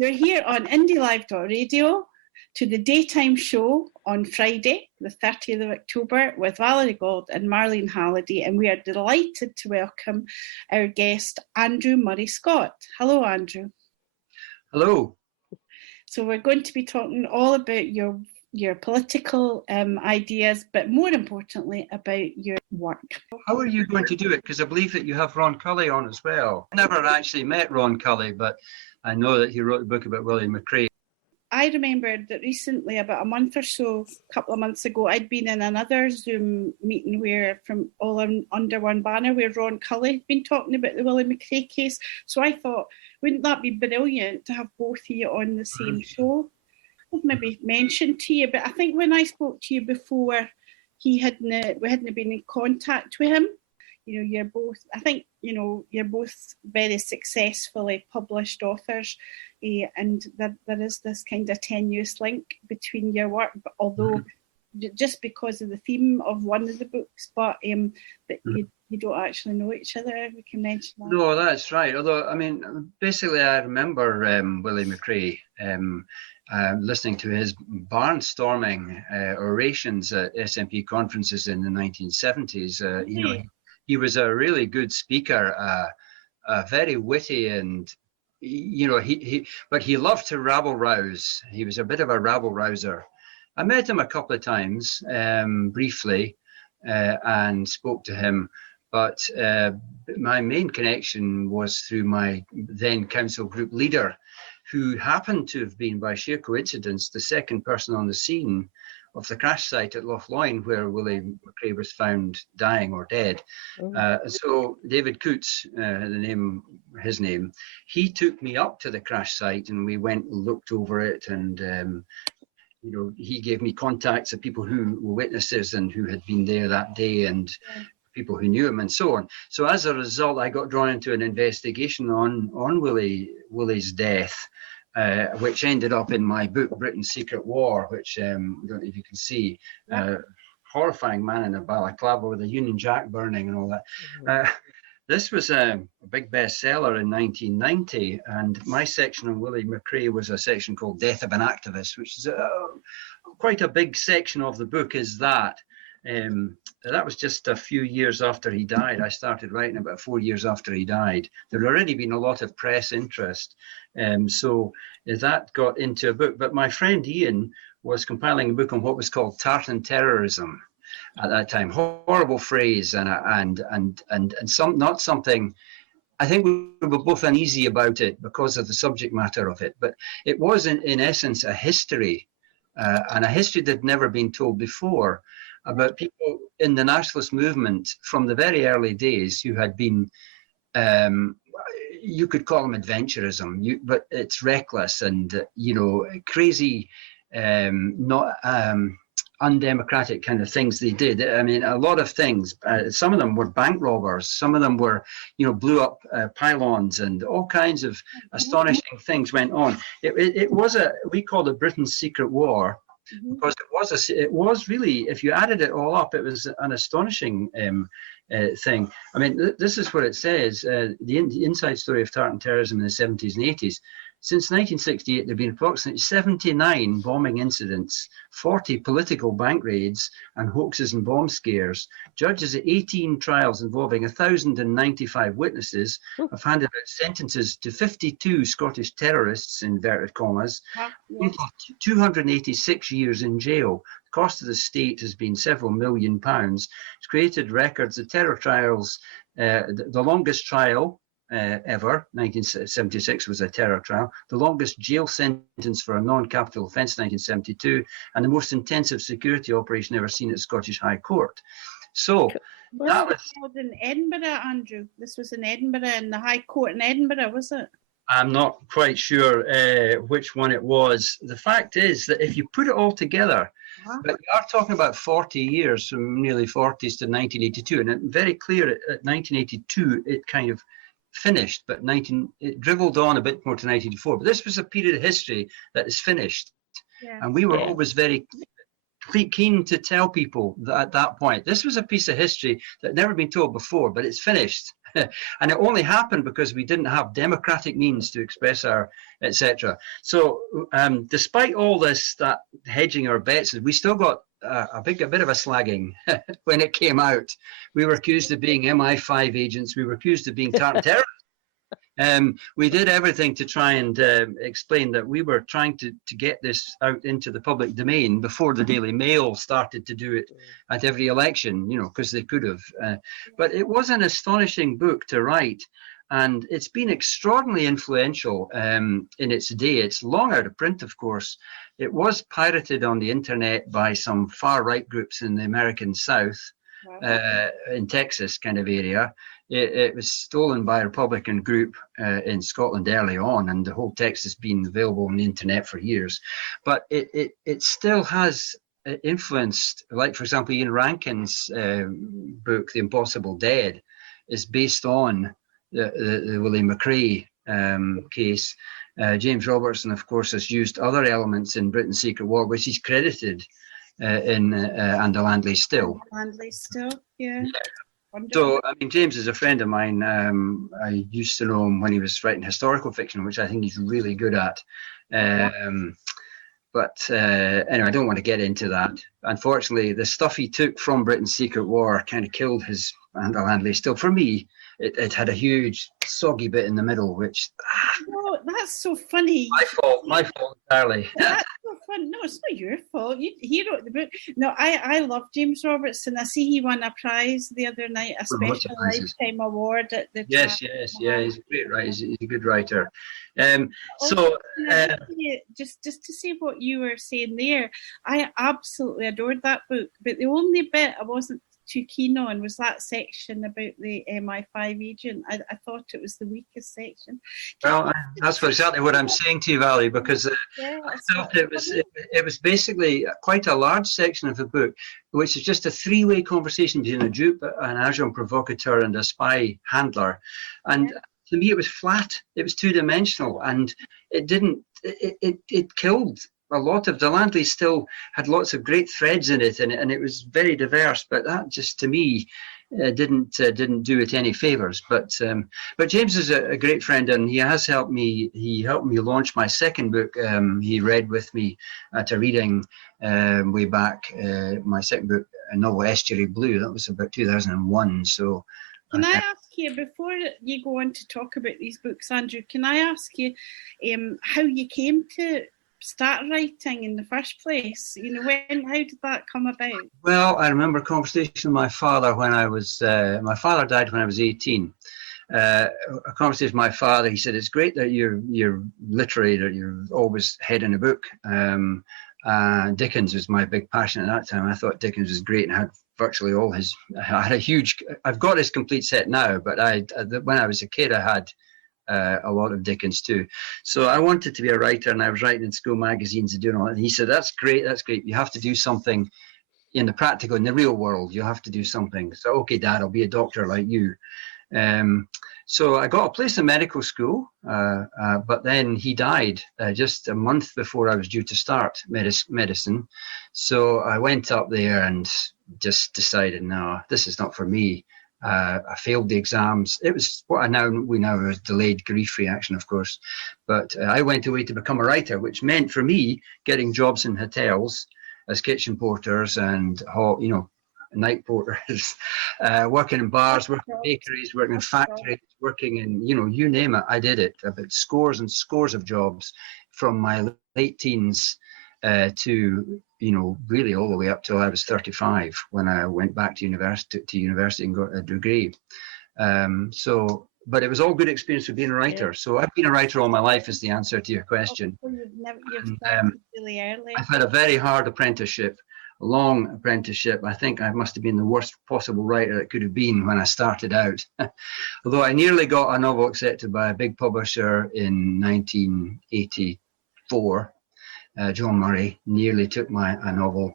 You're here on Intylive.radio to the daytime show on Friday, the 30th of October, with Val and Marlene Halliday, and we are delighted to welcome our guest, Andrew Murray-Scott. Hello, Andrew. Hello. So we're going to be talking all about your political ideas, but more importantly, about your work. How are you going to do it? Because I believe that you have Ron Cully on as well. I never actually met Ron Cully, but I know that he wrote a book about Willie McRae. I remembered that recently, about a couple of months ago, I'd been in another Zoom meeting where, from all under one banner, where Ron Cully had been talking about the Willie McRae case. So I thought, wouldn't that be brilliant to have both of you on the same show? I've maybe mentioned to you, but I think when I spoke to you before, we hadn't been in contact with him. You know, you're both very successfully published authors, and there is this kind of tenuous link between your work, but although just because of the theme of one of the books, but that you don't actually know each other. We can mention that. No, that's right. Although, I mean, basically I remember Willie McRae listening to his barnstorming orations at SNP conferences in the 1970s. You know, he was a really good speaker, very witty, and you know, but he loved to rabble rouse. He was a bit of a rabble rouser. I met him a couple of times briefly and spoke to him, but my main connection was through my then council group leader, who happened to have been, by sheer coincidence, the second person on the scene of the crash site at Lochloyne, where Willie McRae was found dying or dead. So David Coates, his name, he took me up to the crash site, and we went and looked over it, and you know, he gave me contacts of people who were witnesses and who had been there that day, and people who knew him, and so on. So as a result, I got drawn into an investigation on Willie's death, which ended up in my book, Britain's Secret War, which I don't know if you can see. Horrifying man in a balaclava with a Union Jack burning and all that. This was a big bestseller in 1990, and my section on Willie McRae was a section called Death of an Activist, which is quite a big section of the book, is that. That was just a few years after he died. I started writing about 4 years after he died. There had already been a lot of press interest, so that got into a book. But my friend Ian was compiling a book on what was called tartan terrorism at that time. Horrible phrase, and some, not something. I think we were both uneasy about it because of the subject matter of it. But it was in essence a history, and a history that had never been told before, about people in the nationalist movement from the very early days who had been, you could call them adventurism, but it's reckless and, you know, crazy, not undemocratic kind of things they did. I mean, a lot of things. Some of them were bank robbers. Some of them were, you know, blew up pylons, and all kinds of astonishing things went on. It was we called it Britain's Secret War. Because it was really, if you added it all up, it was an astonishing thing. I mean, this is what it says, the inside story of tartan terrorism in the 70s and 80s. Since 1968, there have been approximately 79 bombing incidents, 40 political bank raids, and hoaxes and bomb scares. Judges at 18 trials involving 1,095 witnesses have handed out sentences to 52 Scottish terrorists, inverted commas, 286 years in jail. The cost of the state has been several £million. It's created records of terror trials, the longest trial ever, 1976 was a terror trial, the longest jail sentence for a non-capital offence, 1972, and the most intensive security operation ever seen at the Scottish High Court. So that was held in Edinburgh, Andrew. This was in Edinburgh, in the High Court in Edinburgh, was it? I'm not quite sure which one it was. The fact is that if you put it all together, but we are talking about 40 years, from nearly 40s to 1982, and it's very clear at 1982 it kind of finished, but it dribbled on a bit more to 1984. But this was a period of history that is finished, and we were always very keen to tell people that at that point, this was a piece of history that had never been told before, but it's finished. And it only happened because we didn't have democratic means to express our, etc. So despite all this, that hedging our bets, we still got a bit of a slagging when it came out. We were accused of being MI5 agents. We were accused of being terrorists. We did everything to try and explain that we were trying to get this out into the public domain before the Daily Mail started to do it at every election, you know, because they could have. But it was an astonishing book to write, and it's been extraordinarily influential in its day. It's long out of print, of course. It was pirated on the internet by some far-right groups in the American South, in Texas kind of area. It was stolen by a Republican group in Scotland early on, and the whole text has been available on the internet for years. But it still has influenced, like, for example, Ian Rankin's book, The Impossible Dead, is based on the Willie McRae case. James Robertson, of course, has used other elements in Britain's Secret War, which he's credited in And the Land Lay Still. Landley still, yeah. So, I mean, James is a friend of mine. I used to know him when he was writing historical fiction, which I think he's really good at. But anyway, I don't want to get into that. Unfortunately, the stuff he took from Britain's Secret War kind of killed his And the Land Lay Still. For me, it had a huge soggy bit in the middle, which... No, that's so funny. My fault entirely. That's so fun. No, it's not your fault. He wrote the book. No, I love James Robertson. I see he won a prize the other night, a special lifetime award at the... Yes, yeah, he's a great writer. He's a good writer. Just to say what you were saying there, I absolutely adored that book, but the only bit I wasn't too keen on was that section about the MI5 agent. I thought it was the weakest section. Well, that's exactly what I'm saying to you, Valerie, because I felt it was basically quite a large section of the book, which is just a three-way conversation between a dupe, an agent provocateur, and a spy handler. And to me, it was flat. It was two-dimensional, and it killed a lot of... The Land Lay Still had lots of great threads in it, and it was very diverse, but that just, to me, didn't do it any favors. But James is a great friend, and he has helped me. He helped me launch my second book. He read with me at a reading way back, my second book, a novel, Estuary Blue. That was about 2001. So can I ask you, before you go on to talk about these books, Andrew, can I ask you how you came to start writing in the first place? You know, how did that come about? Well, I remember a conversation with my father when I was... my father died when I was 18. A conversation with my father, he said, it's great that you're literary, that you're always head in a book. Dickens was my big passion at that time. I thought Dickens was great, and I had virtually all his... I've got his complete set now, but when I was a kid, I had a lot of Dickens too. So I wanted to be a writer, and I was writing in school magazines and doing all that. And he said, that's great. You have to do something in the real world. You have to do something. So, okay, Dad, I'll be a doctor like you. So I got a place in medical school, but then he died just a month before I was due to start medicine. So I went up there and just decided, no, this is not for me. I failed the exams. It was what we now was delayed grief reaction, of course. But I went away to become a writer, which meant for me getting jobs in hotels as kitchen porters and night porters, working in bars, working in bakeries, working in factories, working in, you name it, I did it. About scores and scores of jobs from my late teens to, really all the way up till I was 35 when I went back to university and got a degree. But it was all good experience for being a writer. So I've been a writer all my life is the answer to your question. You've started really early. I've had a very hard apprenticeship, a long apprenticeship. I think I must have been the worst possible writer it could have been when I started out. Although I nearly got a novel accepted by a big publisher in 1984. John Murray nearly took a novel.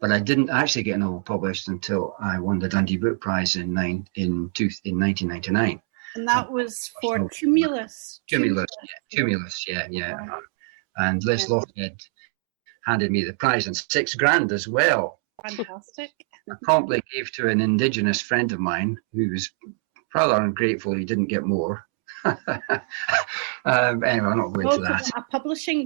But I didn't actually get a novel published until I won the Dundee Book Prize in 1999. And that was for Cumulus. Cumulus, yeah. And Les Lochhead handed me the prize and $6,000 as well. Fantastic. I promptly gave to an Indigenous friend of mine who was rather ungrateful he didn't get more. Anyway, I'm not going to that. A publishing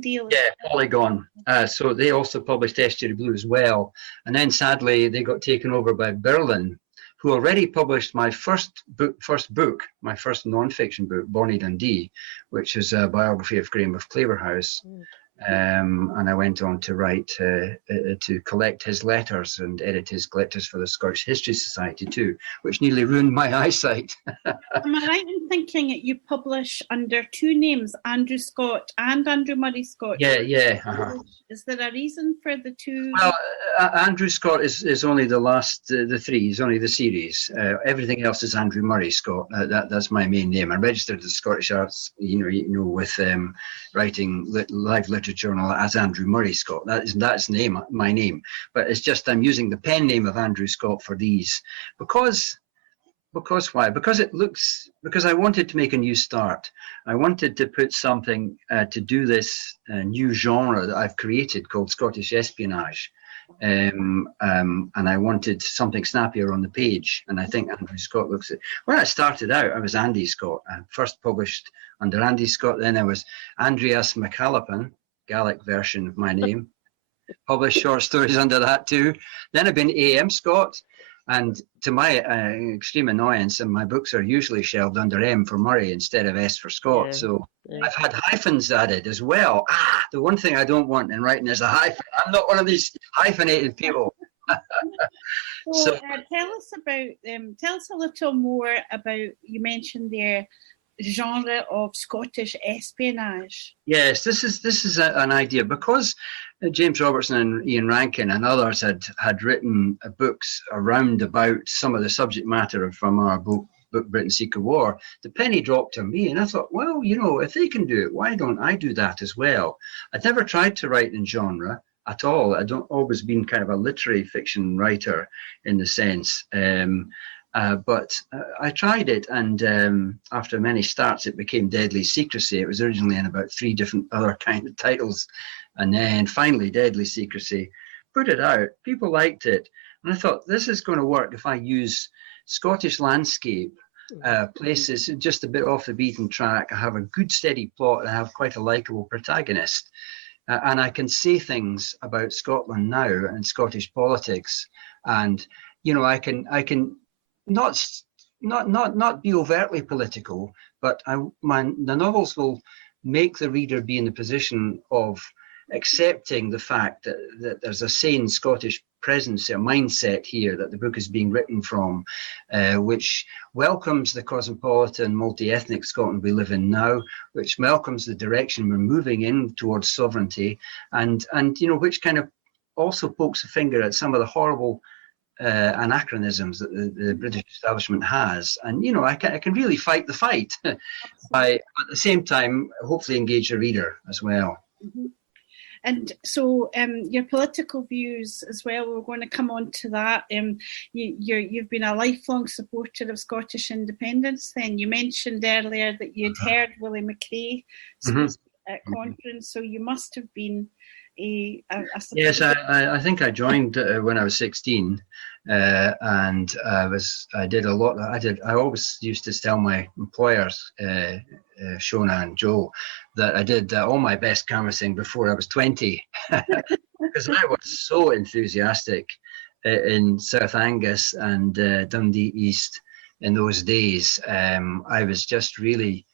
deal. Yeah, Polygon. So they also published Estuary Blue as well. And then sadly, they got taken over by Berlin, who already published my first book, my first non-fiction book, Bonnie Dundee, which is a biography of Graham of Claverhouse. And I went on to write, to collect his letters and edit his letters for the Scottish History Society too, which nearly ruined my eyesight. Am I right in thinking that you publish under two names, Andrew Scott and Andrew Murray Scott? Yeah. Uh-huh. Is there a reason for the two? Well, Andrew Scott is only the last, the three, he's only the series. Everything else is Andrew Murray Scott. That's my main name. I'm registered at the Scottish Arts, with writing live literature journal as Andrew Murray Scott. That's my name. But it's just I'm using the pen name of Andrew Scott for these because why? Because I wanted to make a new start. I wanted to put something to do this new genre that I've created called Scottish espionage. And I wanted something snappier on the page. And I think Andrew Scott looks at. When I started out, I was Andy Scott. I first published under Andy Scott. Then I was Andreas McAlpin, Gaelic version of my name. Published short stories under that too. Then I've been A.M. Scott. And to my extreme annoyance, and my books are usually shelved under M for Murray instead of S for Scott. So I've had hyphens added as well. The one thing I don't want in writing is a hyphen. I'm not one of these hyphenated people. So tell us a little more about, you mentioned there, genre of Scottish espionage. Yes, this is an idea because James Robertson and Ian Rankin and others had written books around about some of the subject matter from our book Britain's Secret War. The penny dropped on me, and I thought, well, if they can do it, why don't I do that as well? I'd never tried to write in genre at all. I'd always been kind of a literary fiction writer in the sense. But I tried it, and after many starts, it became Deadly Secrecy. It was originally in about 3 different other kind of titles, and then finally Deadly Secrecy. Put it out. People liked it, and I thought this is going to work if I use Scottish landscape, places just a bit off the beaten track. I have a good steady plot. I have quite a likable protagonist, and I can say things about Scotland now and Scottish politics, and I can. Not be overtly political, but the novels will make the reader be in the position of accepting the fact that there's a sane Scottish presence, a mindset here that the book is being written from, which welcomes the cosmopolitan, multi-ethnic Scotland we live in now, which welcomes the direction we're moving in towards sovereignty, and which kind of also pokes a finger at some of the horrible anachronisms that the British establishment has, and I can really fight the fight by at the same time hopefully engage the reader as well. Mm-hmm. And so your political views as well, we're going to come on to that. You've been a lifelong supporter of Scottish independence. Then you mentioned earlier that you'd heard Willie McRae at conference, so you must have been Yes, I think I joined when I was 16, and I did a lot. I always used to tell my employers, Shona and Joe, that I did all my best canvassing before I was 20, because I was so enthusiastic in South Angus and Dundee East in those days. I was just really.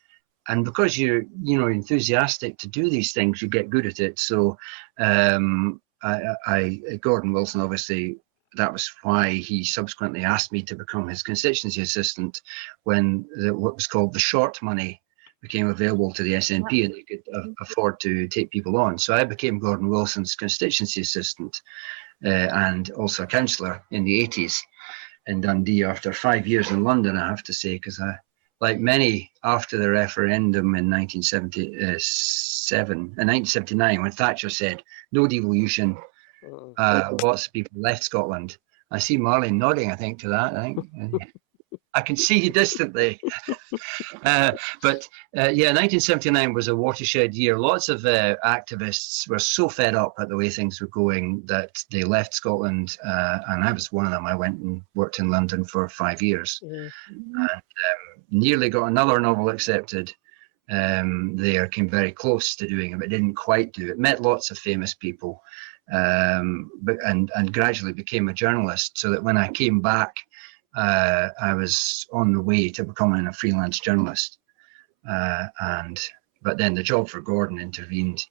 And because you're enthusiastic to do these things, you get good at it. So Gordon Wilson, obviously, that was why he subsequently asked me to become his constituency assistant when what was called the short money became available to the SNP and they could afford to take people on. So I became Gordon Wilson's constituency assistant and also a councillor in the 80s in Dundee after 5 years in London, I have to say, because like many after the referendum in 1979, when Thatcher said no devolution, lots of people left Scotland. I see Marlene nodding, I think, to that. I can see you distantly. But 1979 was a watershed year. Lots of activists were so fed up at the way things were going that they left Scotland, and I was one of them. I went and worked in London for 5 years, and nearly got another novel accepted. There, came very close to doing it, but didn't quite do it. Met lots of famous people, but gradually became a journalist. So that when I came back, I was on the way to becoming a freelance journalist, but then the job for Gordon intervened.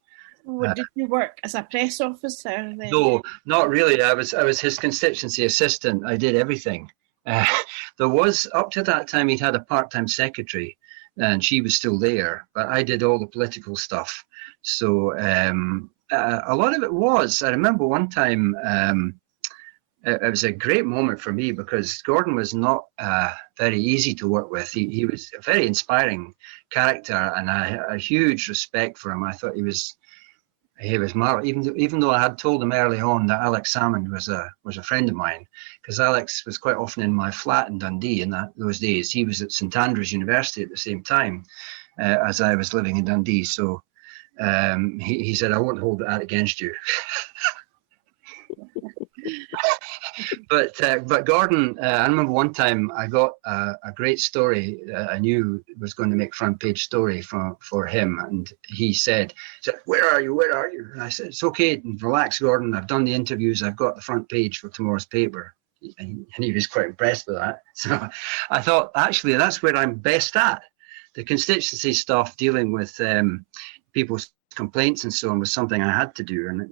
Did you work as a press officer then? No, not really. I was his constituency assistant. I did everything. There was, up to that time, he'd had a part-time secretary, and she was still there, but I did all the political stuff. So a lot of it was, I remember one time, it was a great moment for me because Gordon was not very easy to work with. He was a very inspiring character, and I had a huge respect for him. I thought he was marvelous, even though I had told him early on that Alex Salmond was a friend of mine, because Alex was quite often in my flat in Dundee in those days. He was at St Andrews University at the same time as I was living in Dundee. So he said, "I won't hold that against you." But Gordon, I remember one time I got a great story I knew was going to make front page story for him, and he said, "Where are you? Where are you?" And I said, "It's okay, relax, Gordon. I've done the interviews. I've got the front page for tomorrow's paper." And he was quite impressed with that. So I thought, actually, that's where I'm best at. The constituency stuff, dealing with people's complaints and so on, was something I had to do. And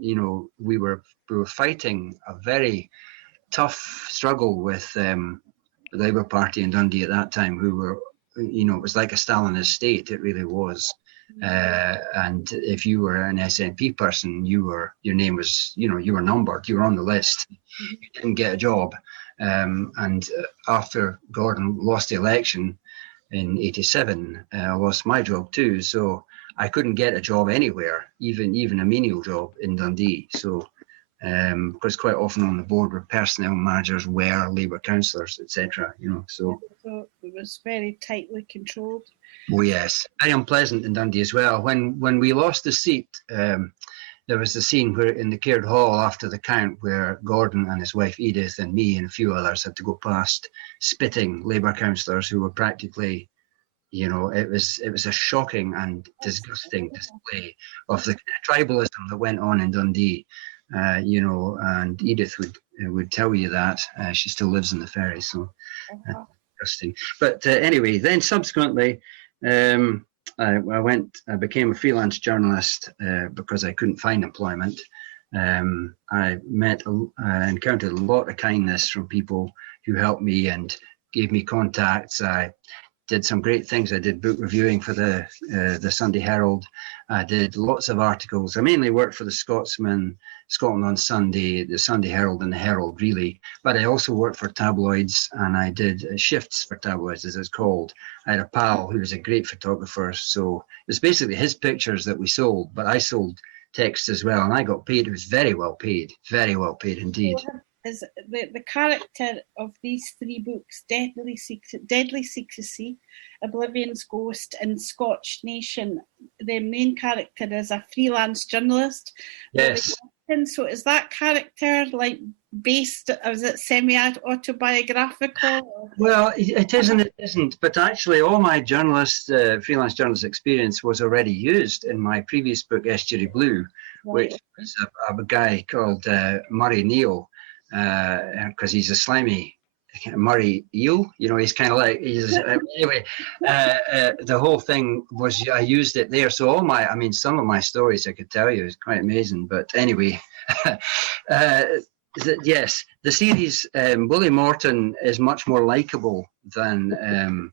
we were fighting a very tough struggle with the Labour Party in Dundee at that time, who were, it was like a Stalinist state. It really was. And if you were an SNP person, your name was, you were numbered. You were on the list. You didn't get a job. And after Gordon lost the election in '87, I lost my job too. So I couldn't get a job anywhere, even a menial job in Dundee. So because quite often on the board were personnel managers, were Labour councillors, etc. So it was very tightly controlled. Oh yes, very unpleasant in Dundee as well. When we lost the seat, there was the scene where in the Caird Hall after the count, where Gordon and his wife Edith and me and a few others had to go past spitting Labour councillors who were practically, it was a shocking and disgusting display of the tribalism that went on in Dundee. And Edith would tell you that. She still lives in the Ferry, so disgusting. But anyway, then subsequently, I became a freelance journalist because I couldn't find employment. I encountered a lot of kindness from people who helped me and gave me contacts. I did some great things. I did book reviewing for the Sunday Herald. I did lots of articles. I mainly worked for the Scotsman, Scotland on Sunday, the Sunday Herald and the Herald, really. But I also worked for tabloids, and I did shifts for tabloids, as it's called. I had a pal who was a great photographer, so it was basically his pictures that we sold, but I sold text as well, and I got paid. It was very well paid indeed. Is the character of these three books, Deadly Secrecy, Oblivion's Ghost, and Scotch Nation, the main character is a freelance journalist? Yes. So is that character based, is it semi-autobiographical? Well, it is and it isn't, but actually all my freelance journalist experience was already used in my previous book, Estuary Blue, which was a guy called Murray Neal, because he's a slimy Murray eel, he's kind of like, anyway, the whole thing was, I used it there. So some of my stories I could tell you is quite amazing, but anyway, yes, the series, Willie Morton is much more likable than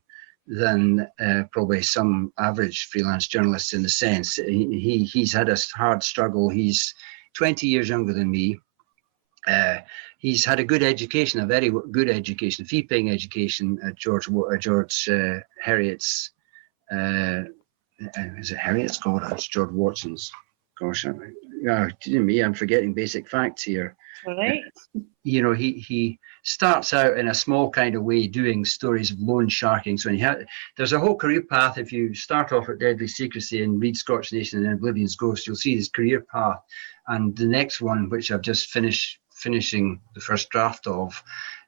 probably some average freelance journalists, in the sense he's had a hard struggle. He's 20 years younger than me. He's had a good education, a very good education, fee-paying education at George Heriot's. Is it Heriot's? God, it's George Watson's. Gosh, me, I'm forgetting basic facts here. All right. He starts out in a small kind of way doing stories of loan sharking. So there's a whole career path. If you start off at Deadly Secrecy and read Scotch Nation and Oblivion's Ghost, you'll see his career path. And the next one, which I've just finishing the first draft of,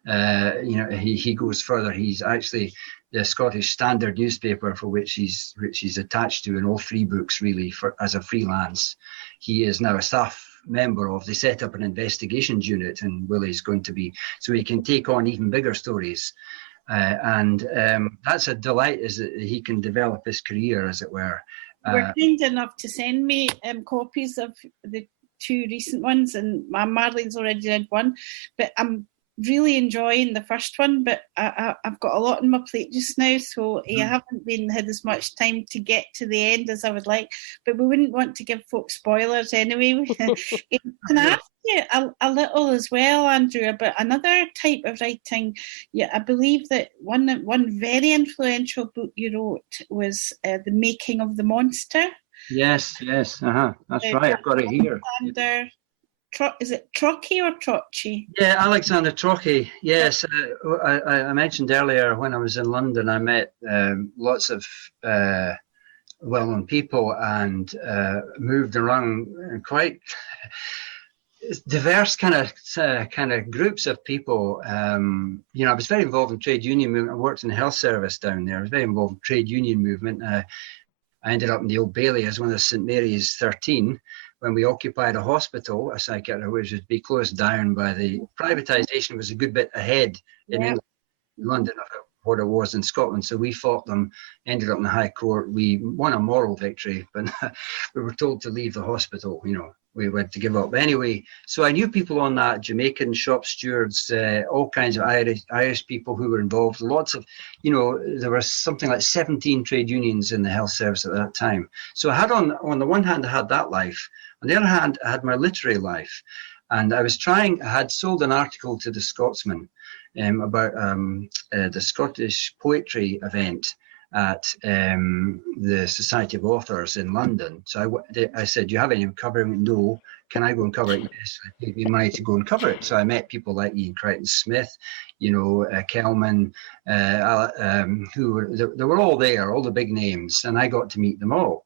he goes further. He's actually the Scottish Standard newspaper, for which he's attached to in all three books, really, as a freelance. He is now a staff member of. They set up an investigations unit, and Willie's going to be, so he can take on even bigger stories. And that's a delight, is that he can develop his career, as it were. Were kind enough to send me copies of the two recent ones, and Marlene's already read one, but I'm really enjoying the first one, but I've got a lot on my plate just now, so I haven't had as much time to get to the end as I would like, but we wouldn't want to give folks spoilers anyway. Can I ask you a little as well, Andrew, about another type of writing? Yeah, I believe that one very influential book you wrote was The Making of the Monster. Yes, that's right, I've got it here. Is it Trocchi or Trocchi? Yeah, Alexander Trocchi. Yes, I mentioned earlier when I was in London, I met lots of well-known people and moved around quite diverse kind of groups of people. I was very involved in trade union movement. I worked in the health service down there. I was very involved in trade union movement. I ended up in the Old Bailey as one of the St Mary's 13. When we occupied a hospital, a psychiatric, which would be closed down by the privatisation, was a good bit ahead in England, London of what it was in Scotland. So we fought them, ended up in the High Court. We won a moral victory, but we were told to leave the hospital. We had to give up. Anyway, so I knew people on that, Jamaican shop stewards, all kinds of Irish people who were involved. Lots of, there was something like 17 trade unions in the health service at that time. So I had on the one hand, I had that life. On the other hand, I had my literary life. And I had sold an article to the Scotsman about the Scottish poetry event at the Society of Authors in London. So I said, do you have any covering? No. Can I go and cover it? Yes. I gave you money to go and cover it. So I met people like Ian Crichton-Smith, Kelman, they were all there, all the big names, and I got to meet them all.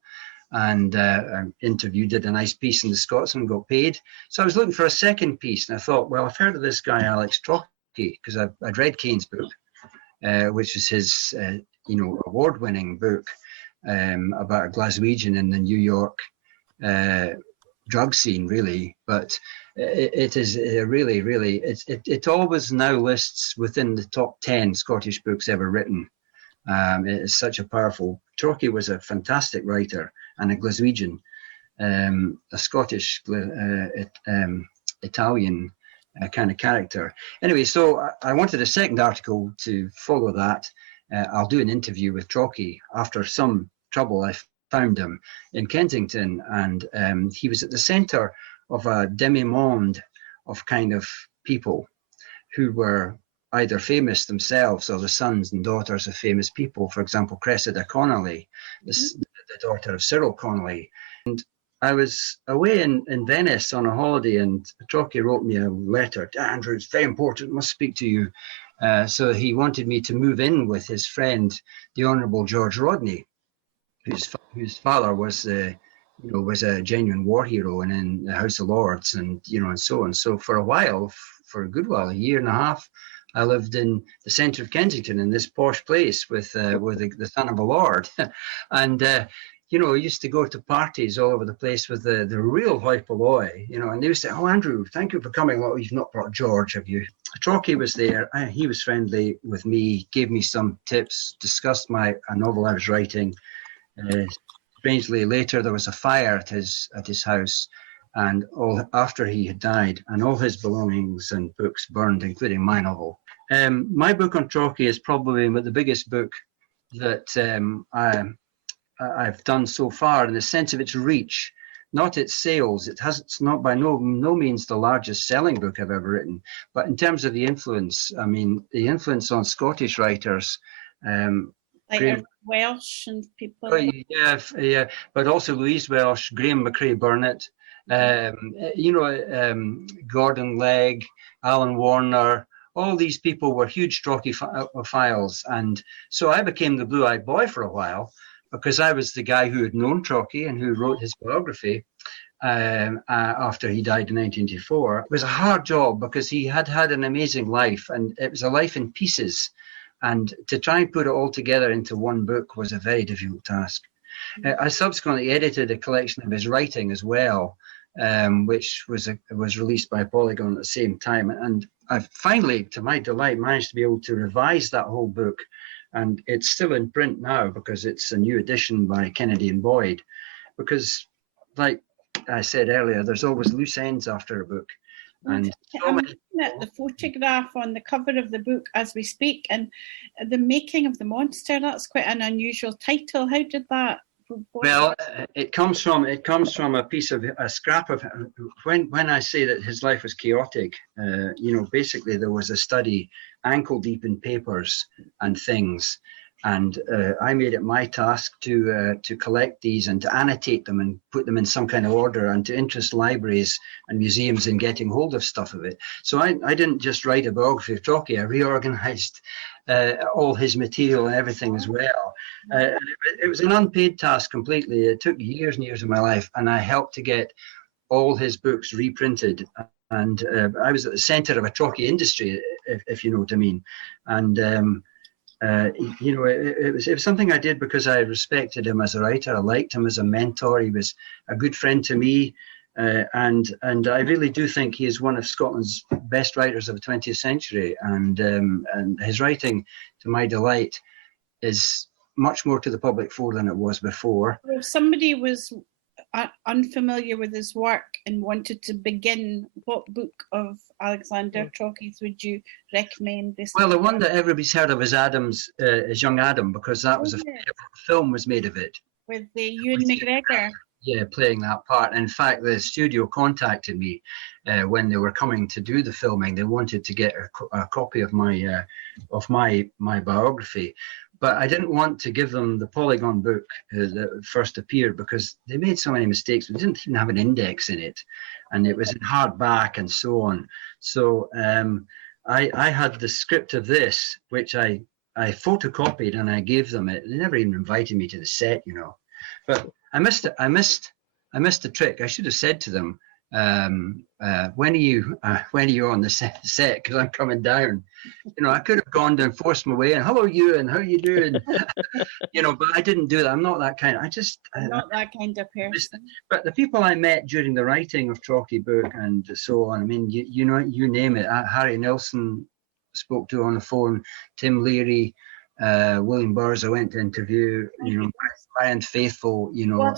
And did a nice piece in the Scotsman, got paid. So I was looking for a second piece, and I thought, well, I've heard of this guy, Alex Trocchi, because I'd read Kane's book, which is his award-winning book about a Glaswegian in the New York drug scene, really. But it is really, really, it always now lists within the top 10 Scottish books ever written. It is such a powerful. Trocchi was a fantastic writer and a Glaswegian, a Scottish Italian kind of character. Anyway, so I wanted a second article to follow that. I'll do an interview with Trocchi. After some trouble, I found him in Kensington, and he was at the centre of a demi-monde of kind of people who were either famous themselves or the sons and daughters of famous people. For example, Cressida Connolly, the daughter of Cyril Connolly. And I was away in Venice on a holiday, and Trocchi wrote me a letter. Andrew, it's very important, must speak to you. So he wanted me to move in with his friend, the Honourable George Rodney, whose father was a genuine war hero and in the House of Lords, and and so on. So for a while, for a good while, a year and a half, I lived in the centre of Kensington in this posh place with the son of a lord, and I used to go to parties all over the place with the real hoi polloi, and they would say, "Oh, Andrew, thank you for coming. Well, you've not brought George, have you?" Trocchi was there. He was friendly with me, gave me some tips, discussed a novel I was writing. Strangely, later there was a fire at his house, and after he had died, and all his belongings and books burned, including my novel. My book on Trocchi is probably the biggest book that I've done so far, in the sense of its reach, not its sales. It's not by no means the largest selling book I've ever written, but in terms of the influence, I mean, the influence on Scottish writers, like Welsh and people. Yeah, but also Louise Welsh, Graham McCrae Burnett, Gordon Legg, Alan Warner, all these people were huge Trockey-philes. And so I became the blue-eyed boy for a while, because I was the guy who had known Trockey and who wrote his biography after he died in 1984. It was a hard job because he had had an amazing life, and it was a life in pieces. And to try and put it all together into one book was a very difficult task. I subsequently edited a collection of his writing as well, which was released by Polygon at the same time. And I finally, to my delight, managed to be able to revise that whole book. And it's still in print now because it's a new edition by Kennedy and Boyd. Because, like I said earlier, there's always loose ends after a book. And I'm looking at the photograph on the cover of the book as we speak, and The Making of the Monster. That's quite an unusual title. How did that? Well, it comes from a scrap of when I say that his life was chaotic. Basically there was a study ankle deep in papers and things, and I made it my task to collect these and to annotate them and put them in some kind of order and to interest libraries and museums in getting hold of stuff of it. So I didn't just write a biography of Trockey. I reorganized all his material and everything as well. It was an unpaid task completely. It took years and years of my life, and I helped to get all his books reprinted. And I was at the center of a Trockey industry, if you know what I mean. And it was something I did because I respected him as a writer. I liked him as a mentor. He was a good friend to me. And I really do think he is one of Scotland's best writers of the 20th century. And his writing, to my delight, is much more to the public fore than it was before. If somebody was unfamiliar with his work and wanted to begin, what book of Alexander Trockey's would you recommend? Well, the one that everybody's heard of is Young Adam, because that was a film was made of it. With Ewan McGregor. Yeah, playing that part. In fact, the studio contacted me when they were coming to do the filming. They wanted to get a copy of my biography, but I didn't want to give them the Polygon book that first appeared because they made so many mistakes. We didn't even have an index in it, and it was in hardback and so on. So I had the script of this, which I photocopied and I gave them it. They never even invited me to the set, But I missed the trick. I should have said to them, when are you on the set? Because I'm coming down. I could have gone down, forced my way, and hello, Ewan, how you doing? But I didn't do that. I'm not that kind. I'm not that kind of person. But the people I met during the writing of Trockey book and so on. I mean, you name it. Harry Nelson spoke to on the phone. Tim Leary. William Burrs I went to interview, Brian Faithful, Well,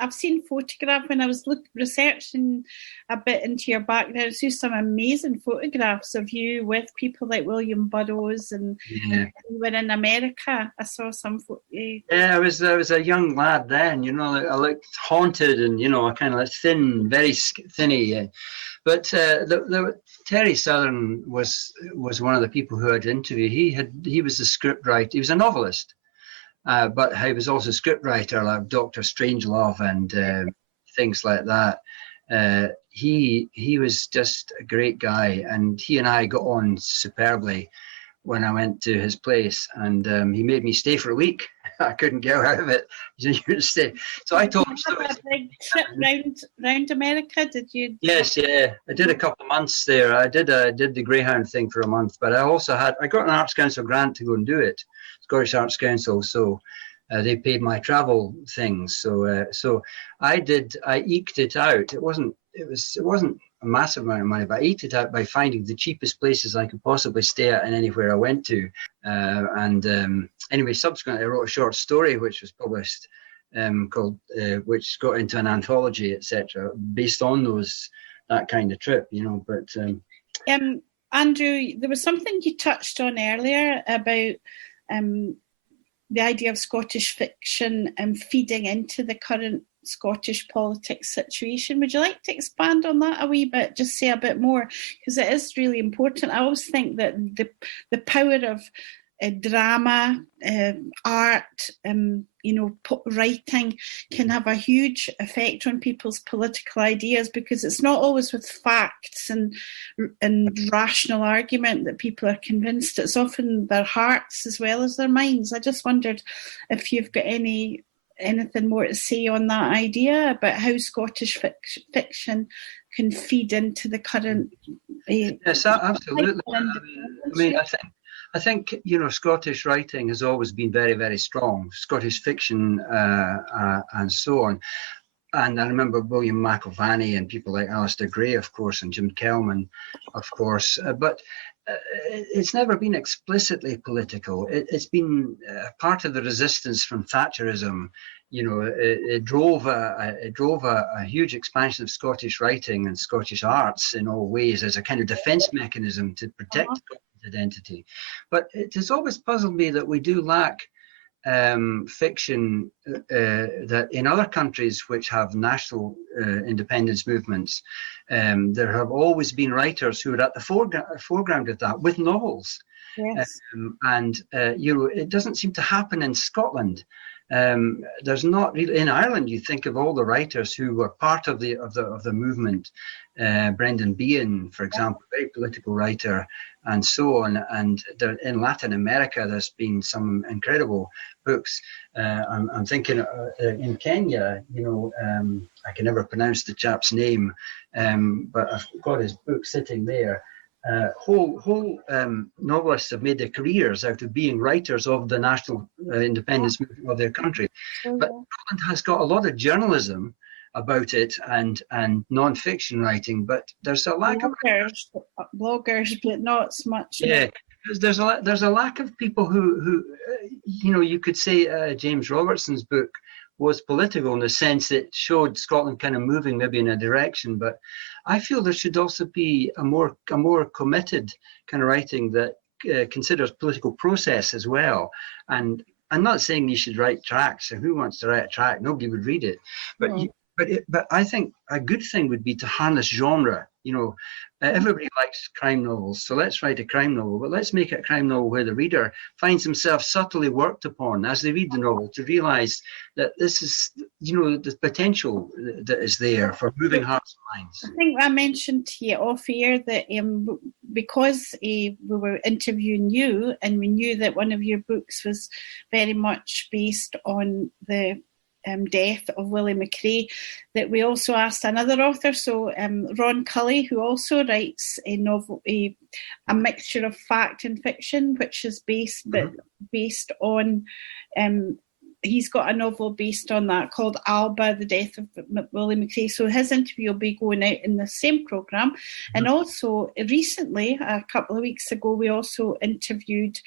I've seen photographs when I was researching a bit into your background. I see some amazing photographs of you with people like William Burroughs, and you were in America. I saw some Yeah, I was a young lad then, I looked haunted and, kind of thin, very thinny. But Terry Southern was one of the people who I'd interviewed. He was the script writer. He was a novelist, but he was also a script writer, like Dr. Strangelove and things like that. He was just a great guy, and he and I got on superbly when I went to his place, and he made me stay for a week. I couldn't get out of it. He said, "You stay." So I told him stories. A big trip round America, did you? Yes, yeah. I did a couple of months there. I did the Greyhound thing for a month, but I got an Arts Council grant to go and do it, Scottish Arts Council. So they paid my travel things. So I eked it out. It wasn't a massive amount of money, but I eked it out by finding the cheapest places I could possibly stay at and anywhere I went to. Anyway, subsequently I wrote a short story which was published, called which got into an anthology, etc., based on that kind of trip, But Andrew, there was something you touched on earlier about the idea of Scottish fiction and feeding into the current Scottish politics situation. Would you like to expand on that a wee bit, just say a bit more, because it is really important. I always think that the power of drama, art, writing can have a huge effect on people's political ideas, because it's not always with facts and rational argument that people are convinced. It's often their hearts as well as their minds. I just wondered if you've got anything more to say on that idea about how Scottish fiction can feed into the current. Yes, absolutely. I think Scottish writing has always been very, very strong. Scottish fiction and so on. And I remember William McIlvanney and people like Alistair Gray, of course, and Jim Kelman, of course. But it's never been explicitly political. It's been part of the resistance from Thatcherism. It drove a huge expansion of Scottish writing and Scottish arts in all ways as a kind of defence mechanism to protect identity. But it has always puzzled me that we do lack fiction that in other countries which have national independence movements, there have always been writers who are at the foreground of that with novels. Yes. It doesn't seem to happen in Scotland. There's not really in Ireland. You think of all the writers who were part of the movement. Brendan Behan, for example, very political writer, and so on. And in Latin America, there's been some incredible books. I'm thinking in Kenya, I can never pronounce the chap's name, but I've got his book sitting there. Whole novelists have made their careers out of being writers of the national independence movement of their country. But Scotland has got a lot of journalism about it and non-fiction writing, but there's a lack of bloggers, but not so much. Yeah, there's a lack of people who you could say James Robertson's book was political in the sense that it showed Scotland kind of moving maybe in a direction, but I feel there should also be a more committed kind of writing that considers political process as well. And I'm not saying you should write tracts. Who wants to write a tract? Nobody would read it. But but I think a good thing would be to harness genre. Everybody likes crime novels, so let's write a crime novel, but let's make it a crime novel where the reader finds himself subtly worked upon as they read the novel to realise that this is, the potential that is there for moving hearts and minds. I think I mentioned to you off air that because we were interviewing you and we knew that one of your books was very much based on the death of Willie McRae, that we also asked another author, so Ron Cully, who also writes a novel, a mixture of fact and fiction, which is based on he's got a novel based on that called Alba, the death of Willie McRae. So his interview will be going out in the same programme. And also recently, a couple of weeks ago, we also interviewed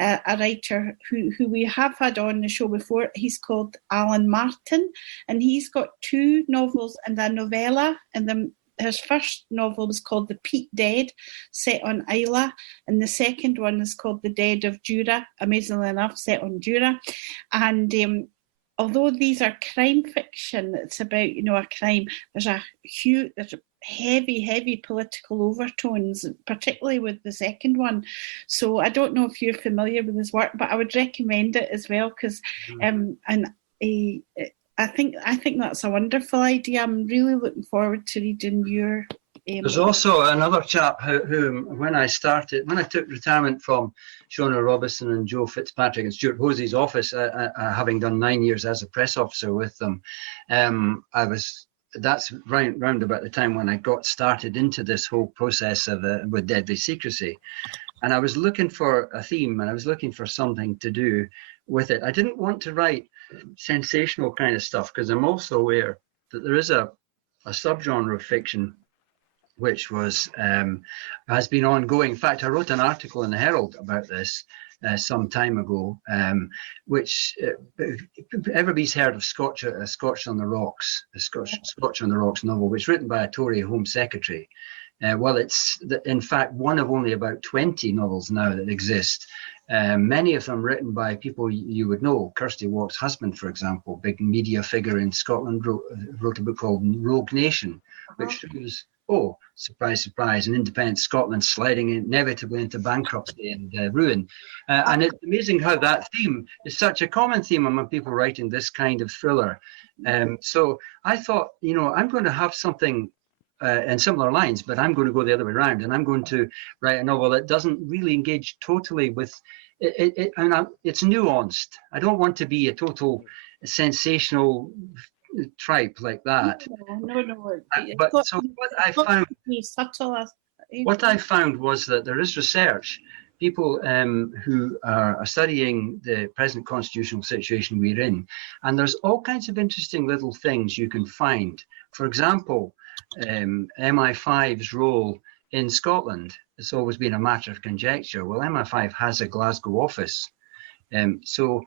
a writer who we have had on the show before. He's called Alan Martin, and he's got two novels and a novella, and his first novel was called The Peat Dead, set on Islay, and the second one is called The Dead of Jura, amazingly enough, set on Jura. And although these are crime fiction, it's about, a crime, there's heavy political overtones, particularly with the second one. So I don't know if you're familiar with his work, but I would recommend it as well, because I think that's a wonderful idea. I'm really looking forward to reading your. There's also another chap who, when I took retirement from Shona Robison and Joe Fitzpatrick and Stuart Hosey's office, having done 9 years as a press officer with them, that's round about the time when I got started into this whole process with Deadly Secrecy. And I was looking for a theme, and I was looking for something to do with it. I didn't want to write sensational kind of stuff, because I'm also aware that there is a subgenre of fiction which has been ongoing. In fact, I wrote an article in the Herald about this some time ago, which everybody's heard of Scotch on the Rocks, the Scotch on the Rocks novel, which is written by a Tory Home Secretary. It's in fact one of only about 20 novels now that exist. Many of them written by people you would know. Kirsty Walk's husband, for example, big media figure in Scotland, wrote a book called Rogue Nation, which shows, surprise, surprise, and independent Scotland sliding inevitably into bankruptcy and ruin. And it's amazing how that theme is such a common theme among people writing this kind of thriller. So I thought, I'm going to have something in similar lines, but I'm going to go the other way around, and I'm going to write a novel that doesn't really engage totally with it. It's nuanced. I don't want to be a total sensational tripe like that. No. But so what I found was that there is research, people who are studying the present constitutional situation we're in, and there's all kinds of interesting little things you can find. For example, MI5's role in Scotland. It's always been a matter of conjecture. Well, MI5 has a Glasgow office, so.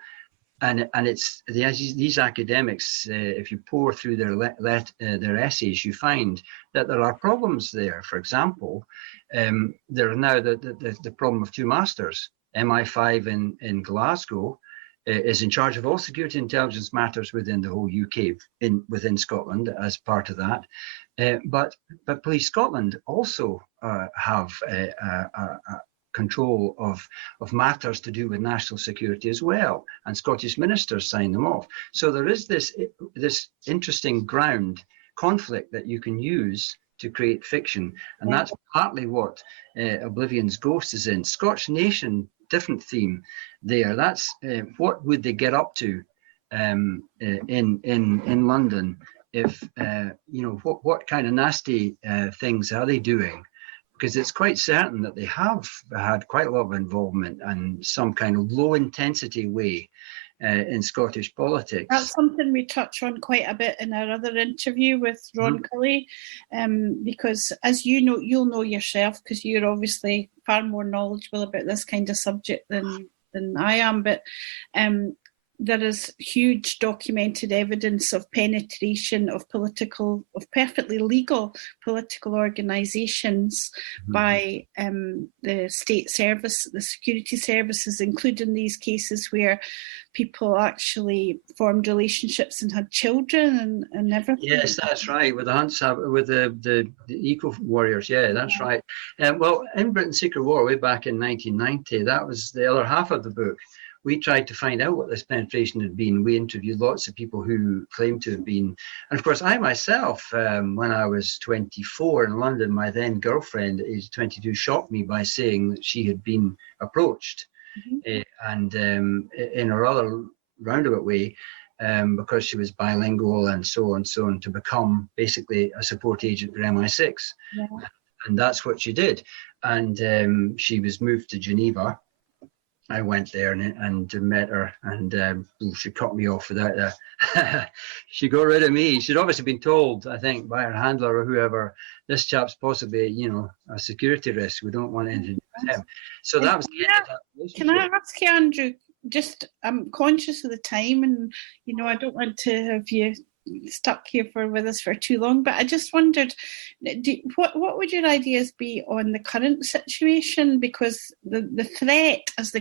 And it's these academics. If you pore through their essays, you find that there are problems there. For example, there are now the problem of two masters. MI5 in Glasgow is in charge of all security intelligence matters within the whole UK, within Scotland as part of that. But Police Scotland also have control of matters to do with national security as well, and Scottish ministers sign them off. So there is this interesting ground conflict that you can use to create fiction, and that's partly what Oblivion's Ghost is in. Scotch Nation, different theme there. That's what would they get up to in London if what kind of nasty things are they doing? Because it's quite certain that they have had quite a lot of involvement in some kind of low-intensity way in Scottish politics. That's something we touch on quite a bit in our other interview with Ron Cully, because as you'll know yourself, because you're obviously far more knowledgeable about this kind of subject than I am, but there is huge documented evidence of penetration of perfectly legal political organisations by the state service, the security services, including these cases where people actually formed relationships and had children and everything. Yes, that's right. With the eco warriors. Yeah, that's right. Well, in Britain's Secret War, way back in 1990, that was the other half of the book. We tried to find out what this penetration had been. We interviewed lots of people who claimed to have been. And of course, I myself, when I was 24 in London, my then girlfriend, age 22, shocked me by saying that she had been approached and in a rather roundabout way, because she was bilingual and so on, to become basically a support agent for MI6. Yeah. And that's what she did. And she was moved to Geneva. I went there and met her, and she cut me off without she got rid of me. She'd obviously been told, I think, by her handler or whoever, this chap's possibly, a security risk. We don't want anything to do with him. So that was the end of that relationship. Can I ask you, Andrew, just I'm conscious of the time, and I don't want to have you stuck here with us for too long, but I just wondered, what would your ideas be on the current situation? Because the threat, as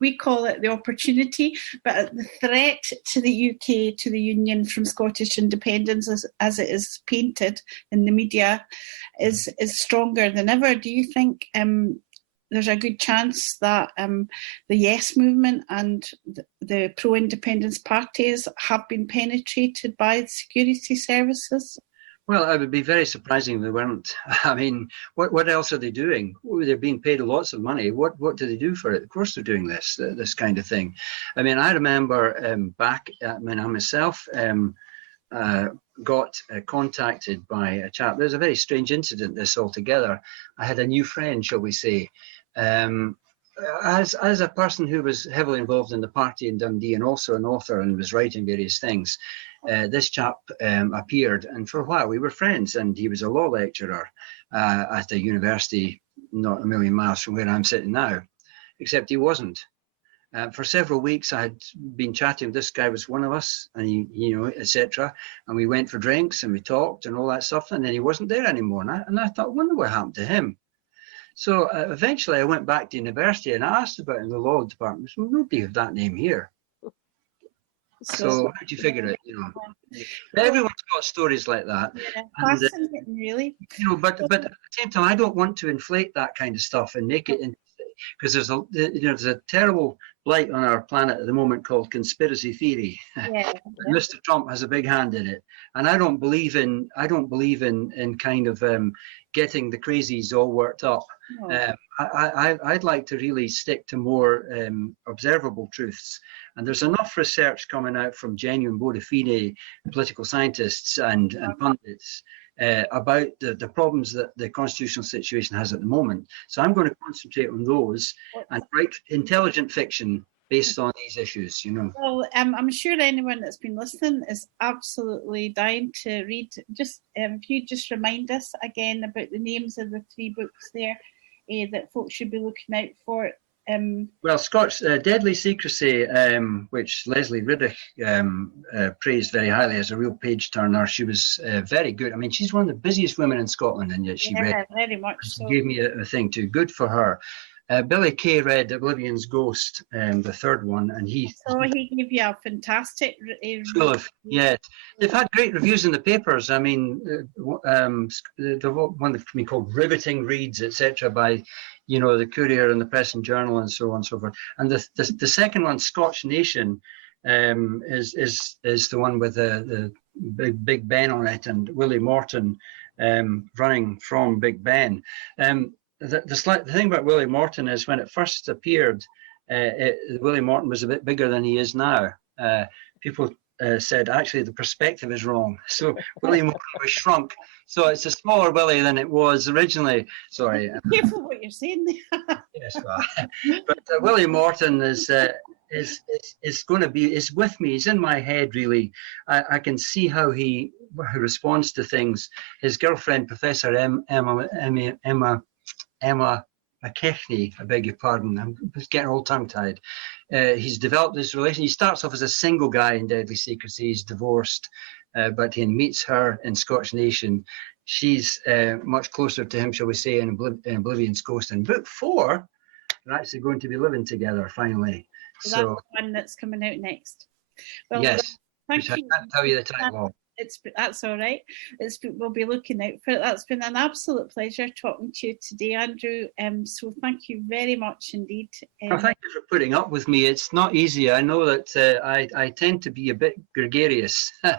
we call it, the opportunity, but the threat to the UK, to the Union from Scottish independence, as it is painted in the media, is stronger than ever. Do you think there's a good chance that the Yes movement and the pro-independence parties have been penetrated by the security services? Well, it would be very surprising if they weren't. I mean, what else are they doing? They're being paid lots of money. What do they do for it? Of course they're doing this kind of thing. I mean, I remember back when I myself got contacted by a chap. There's a very strange incident, this altogether. I had a new friend, shall we say, as a person who was heavily involved in the party in Dundee and also an author and was writing various things. This chap appeared, and for a while we were friends, and he was a law lecturer at a university not a million miles from where I'm sitting now, except he wasn't. For several weeks I had been chatting with this guy, was one of us, and he etc. And we went for drinks and we talked and all that stuff, and then he wasn't there anymore. And I thought, I wonder what happened to him. So eventually I went back to university and I asked about it in the law department. Well, nobody of that name here. So how do you figure it? But everyone's got stories like that. Yeah, And, fascinating, really. but at the same time, I don't want to inflate that kind of stuff and make it because there's a terrible blight on our planet at the moment called conspiracy theory. Yeah, Mr. Trump has a big hand in it, and I don't believe in kind of getting the crazies all worked up. no. I'd like to really stick to more observable truths, and there's enough research coming out from genuine bona fide political scientists and pundits about the problems that the constitutional situation has at the moment. So I'm going to concentrate on those and write intelligent fiction based on these issues, Well, I'm sure anyone that's been listening is absolutely dying to read. Just if you just remind us again about the names of the 3 books there that folks should be looking out for. Well, Scott's Deadly Secrecy, which Leslie Riddick praised very highly as a real page turner. She was very good. I mean, she's one of the busiest women in Scotland, and yet she read. Very much so. Gave me a thing too. Good for her. Billy Kay read Oblivion's Ghost, the 3rd one, and he gave you a fantastic yeah. They've had great reviews in the papers. I mean, the one that can be called Riveting Reads, etc., by the Courier and the Press and Journal and so on and so forth. And the second one, Scotch Nation, is the one with the Big Ben on it and Willie Morton running from Big Ben. The thing about Willie Morton is when it first appeared, Willie Morton was a bit bigger than he is now. People said, actually, the perspective is wrong. So Willie Morton was shrunk. So it's a smaller Willie than it was originally. Sorry. Careful what you're saying there. Yes, well, but Willie Morton is going to be, is with me. He's in my head, really. I can see how he responds to things. His girlfriend, Professor Emma McKechnie, I beg your pardon, I'm just getting all tongue-tied. He's developed this relation. He starts off as a single guy in Deadly Secrecy. He's divorced, but he meets her in Scotch Nation. She's much closer to him, shall we say, in Oblivion's Ghost. In book 4, they're actually going to be living together, finally. So that's the one that's coming out next. Well, yes, thank you. I can't tell you the title of. That's all right. We'll be looking out for it. That's been an absolute pleasure talking to you today, Andrew. So thank you very much indeed. Well, thank you for putting up with me. It's not easy. I know that I tend to be a bit gregarious. I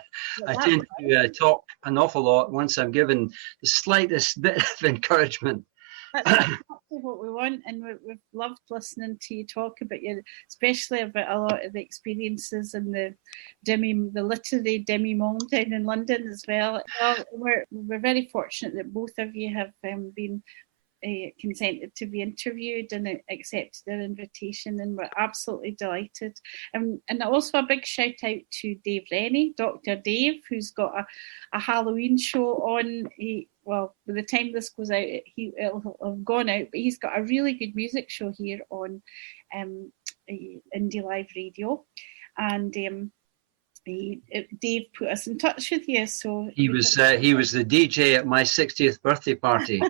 tend to talk an awful lot once I'm given the slightest bit of encouragement. That's exactly what we want, and we've loved listening to you talk about you, especially about a lot of the experiences and the literary demi-monde down in London as well. We're very fortunate that both of you have been consented to be interviewed and accepted their invitation, and we're absolutely delighted. And also a big shout out to Dave Rennie, Dr. Dave, who's got a Halloween show on. Well, by the time this goes out, it'll have gone out, but he's got a really good music show here on Intylive Radio. And Dave put us in touch with you. So he was the DJ at my 60th birthday party.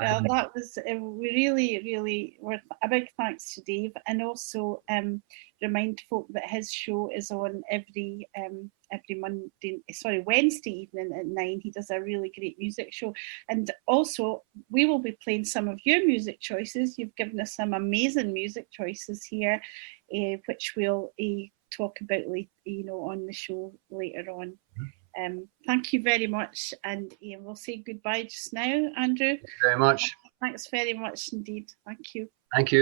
Well, that was really worth a big thanks to Dave, and also remind folk that his show is on every Wednesday evening at 9. He does a really great music show, and also we will be playing some of your music choices. You've given us some amazing music choices here, which we'll talk about on the show later on. Thank you very much, and we'll say goodbye just now, Andrew. Thank you very much. Thanks very much indeed. Thank you. Thank you.